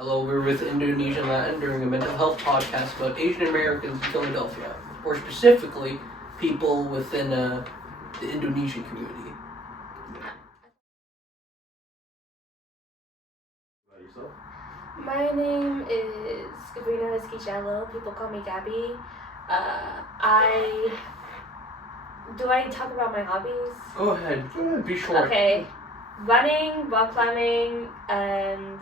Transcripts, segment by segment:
Hello, we're with Indonesian Latin during a mental health podcast about Asian Americans in Philadelphia, or specifically, people within the Indonesian community. About yourself? My name is Gaby Jalil. People call me Gabby. Do I talk about my hobbies? Go ahead, be short. Okay. Running, rock climbing, and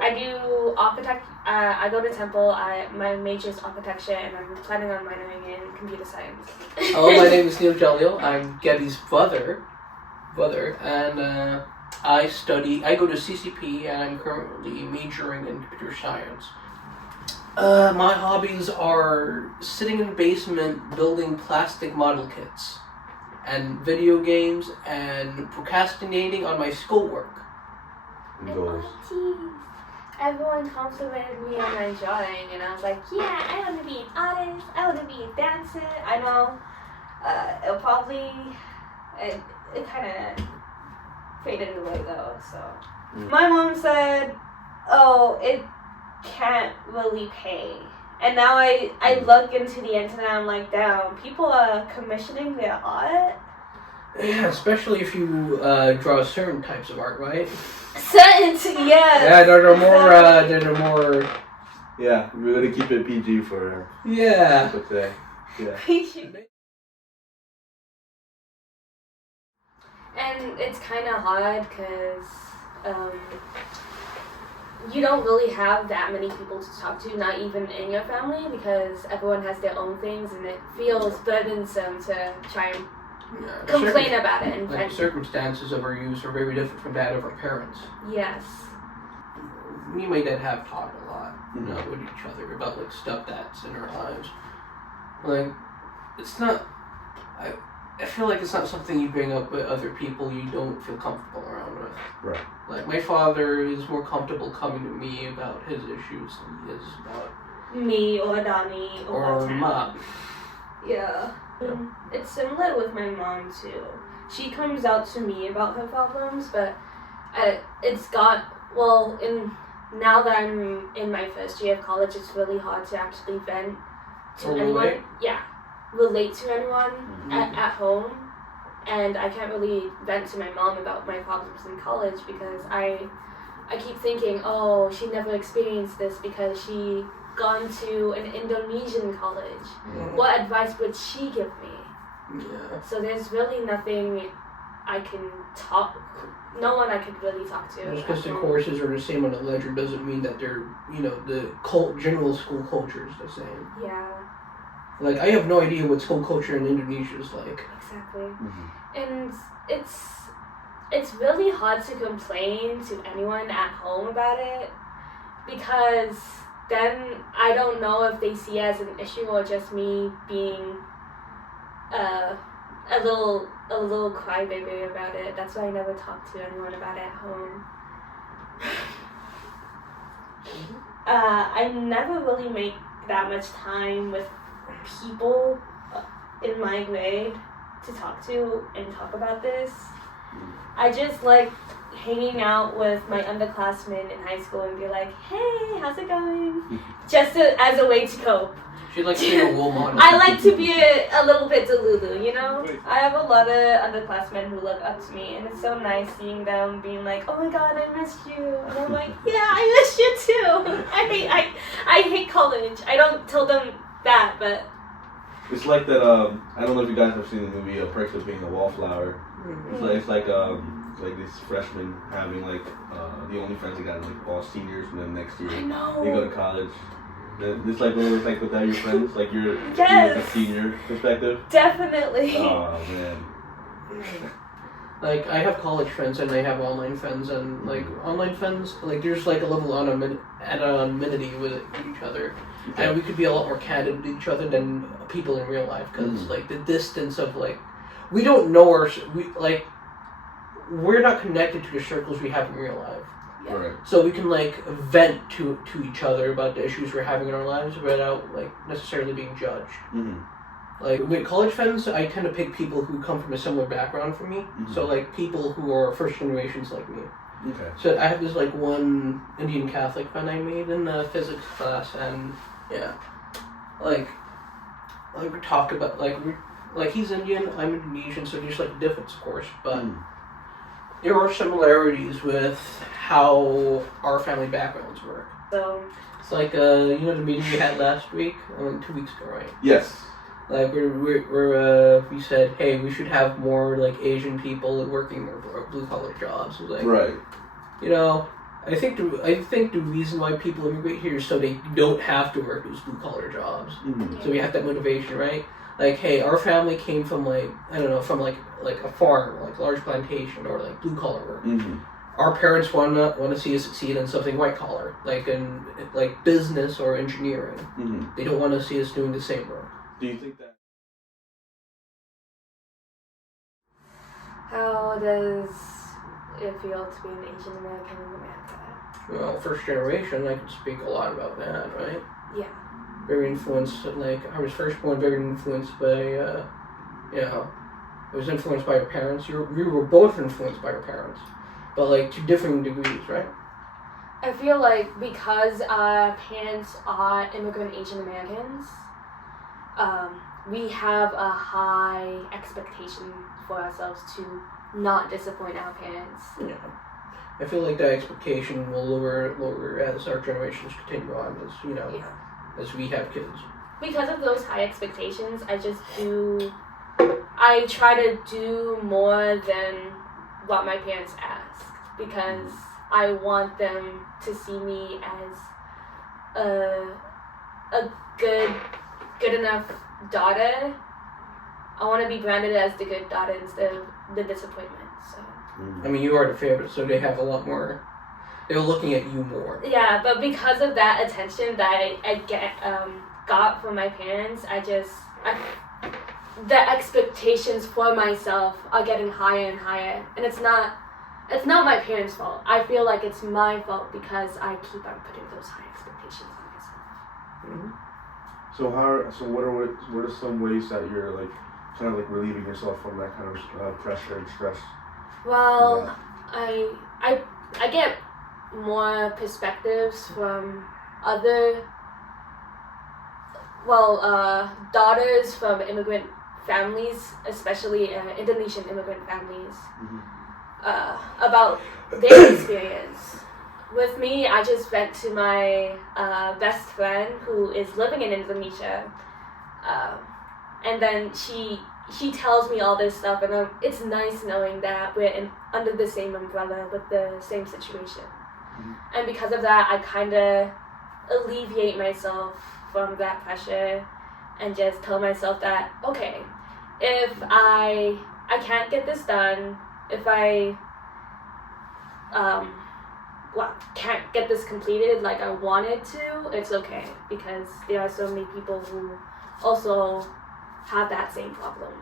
I do architect. I go to Temple. My major is architecture, and I'm planning on minoring in computer science. Hello, my name is Niedal Gaby Jalil. I'm Gabby's brother, and I go to CCP, and I'm currently majoring in computer science. My hobbies are sitting in the basement building plastic model kits, and video games, and procrastinating on my schoolwork. And goals. Everyone complimented me on my drawing, and I was like, yeah, I want to be an artist, I want to be a dancer. I know it kind of faded away though, so. My mom said, oh, it can't really pay. And now I look into the internet, I'm like, damn, people are commissioning their art? Yeah, especially if you draw certain types of art, right? Yes. Yeah, there are more. Yeah, we're gonna keep it PG for. Yeah. Okay. Yeah. And it's kind of hard because you don't really have that many people to talk to, not even in your family, because everyone has their own things, and it feels burdensome to try and complain about it. And the circumstances of our youth are very different from that of our parents. Yes. Me and my dad have talked a lot, with each other about like stuff that's in our lives. Like, it's not. I feel like it's not something you bring up with other people you don't feel comfortable around with. Right. Like, my father is more comfortable coming to me about his issues than he is about me or Donnie or Mom. Yeah. It's similar with my mom too. She comes out to me about her problems, but now that I'm in my first year of college, it's really hard to actually vent to anyone. Relate? Yeah. Relate to anyone at home, and I can't really vent to my mom about my problems in college because I keep thinking, oh, she never experienced this because she gone to an Indonesian college. What advice would she give me? Yeah. So there's really nothing I can no one I could really talk to. Just because the courses are the same on the ledger doesn't mean that they're, the general school culture is the same. Yeah. Like, I have no idea what school culture in Indonesia is like. Exactly. And it's really hard to complain to anyone at home about it because then I don't know if they see it as an issue or just me being a little crybaby about it. That's why I never talk to anyone about it at home. I never really make that much time with people in my grade to talk to and talk about this. I just like hanging out with my underclassmen in high school and be like, hey, how's it going? Just as a way to cope. She'd like to be a role model. I like to be a little bit delulu, I have a lot of underclassmen who look up to me, and it's so nice seeing them being like, oh my god, I missed you. And I'm like, yeah, I missed you too. I hate college. I don't tell them that, but it's like that. I don't know if you guys have seen the movie Perks of Being a Wallflower. It's like these freshmen having like the only friends they got is like all seniors, and then next year I know. they go to college. It's like when it's like without your friends, like you're like a senior perspective. Definitely. Oh man. Like, I have college friends and I have online friends, and like online friends, like there's like a level of anonymity with each other, and we could be a lot more candid with each other than people in real life because like the distance of like we don't know we're not connected to the circles we have in real life. Yeah. Right. So we can like vent to each other about the issues we're having in our lives without like necessarily being judged. Like, with college friends, I tend to pick people who come from a similar background from me. So, like, people who are first generations like me. Okay. So I have this like one Indian Catholic friend I made in physics class, and yeah, like we talk about like he's Indian, I'm Indonesian, so there's like a difference, of course, but there are similarities with how our family backgrounds work. So it's like you know the meeting we had last week, 2 weeks ago, right? Yes. Like we said, hey, we should have more like Asian people working more blue collar jobs. Like, right. You know, I think the reason why people immigrate here is so they don't have to work those blue collar jobs. Mm-hmm. So we have that motivation, right? Like, hey, our family came from like I don't know, from like a farm, like a large plantation, or like blue collar work. Mm-hmm. Our parents want to see us succeed in something white collar, like in like business or engineering. Mm-hmm. They don't want to see us doing the same work. Do you think that? how does it feel to be an Asian American in America? Well, first generation, I can speak a lot about that, right? Yeah. Very influenced, like, I was first born very influenced by, you know, I was influenced by our parents. We were both influenced by our parents, but, like, to differing degrees, right? I feel like because our parents are immigrant Asian Americans, we have a high expectation for ourselves to not disappoint our parents. Yeah. I feel like that expectation will lower as our generations continue on, as, you know, as we have kids. Because of those high expectations, I try to do more than what my parents ask, because I want them to see me as a good enough daughter. I want to be branded as the good daughter instead of the disappointment. So. I mean, you are the favorite, so they have a lot more. They're looking at you more. Yeah, but because of that attention that I got from my parents, the expectations for myself are getting higher and higher, and it's not my parents' fault. I feel like it's my fault because I keep on putting those high expectations on myself. Mm-hmm. So what are some ways that you're like kind of like relieving yourself from that kind of pressure and stress? Well, I get more perspectives from other daughters from immigrant families, especially Indonesian immigrant families, about their experience. With me, I just went to my best friend who is living in Indonesia, and then she tells me all this stuff, and it's nice knowing that we're under the same umbrella with the same situation. And because of that, I kind of alleviate myself from that pressure and just tell myself that, okay, if I can't get this done, if I can't get this completed like I wanted to, it's okay, because there are so many people who also have that same problem.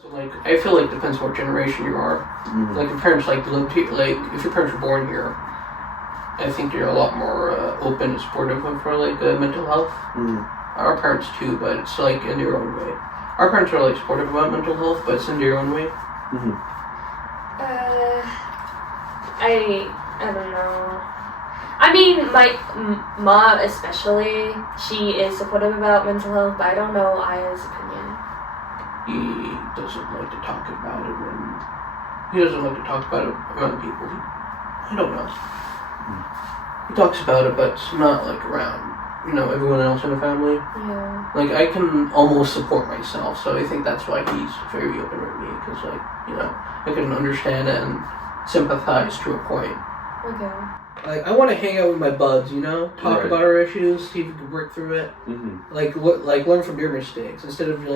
So, like, I feel like it depends what generation you are. Mm-hmm. Like, if parents lived here, like, if your parents were born here, I think they're a lot more open and supportive of mental health. Mm-hmm. Our parents too, but it's like in their own way. Our parents are like supportive about mental health, but it's in their own way. Mm-hmm. I don't know. I mean, my mom especially, she is supportive about mental health, but I don't know Aya's opinion. He doesn't like to talk about it around people. I don't know. He talks about it, but it's not like around, everyone else in the family. Yeah. Like, I can almost support myself, so I think that's why he's very open with me, because, I can understand and sympathize to a point. Okay. Like, I want to hang out with my buds, talk about our issues, see if we can work through it. Mm-hmm. Like learn from their mistakes instead of I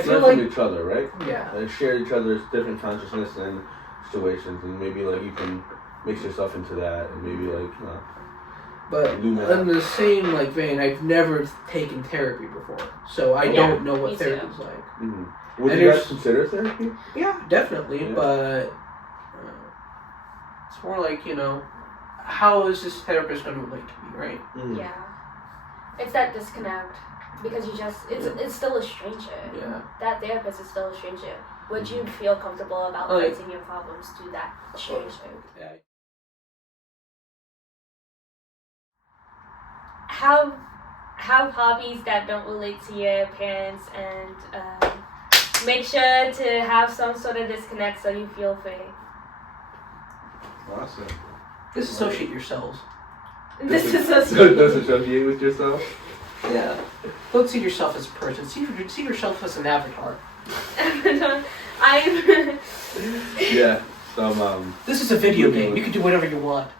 feel learn like from each other, right? Yeah. Like share each other's different consciousness and situations, and maybe you can mix yourself into that, and maybe But in the same vein, I've never taken therapy before, so I don't know what therapy's like. Mm-hmm. Would you guys consider therapy? Yeah, definitely, but it's more like, how is this therapist going to relate to me, right? Mm-hmm. Yeah. It's that disconnect, because it's still a stranger. Yeah. That therapist is still a stranger. would you feel comfortable about venting your problems to that situation? Yeah. Have hobbies that don't relate to your parents, and make sure to have some sort of disconnect so you feel free. Awesome. Disassociate yourselves. Disassociate with yourself? Yeah. Don't see yourself as a person. See yourself as an avatar. I'm... Yeah. Some, This is a video game. You can do whatever you want.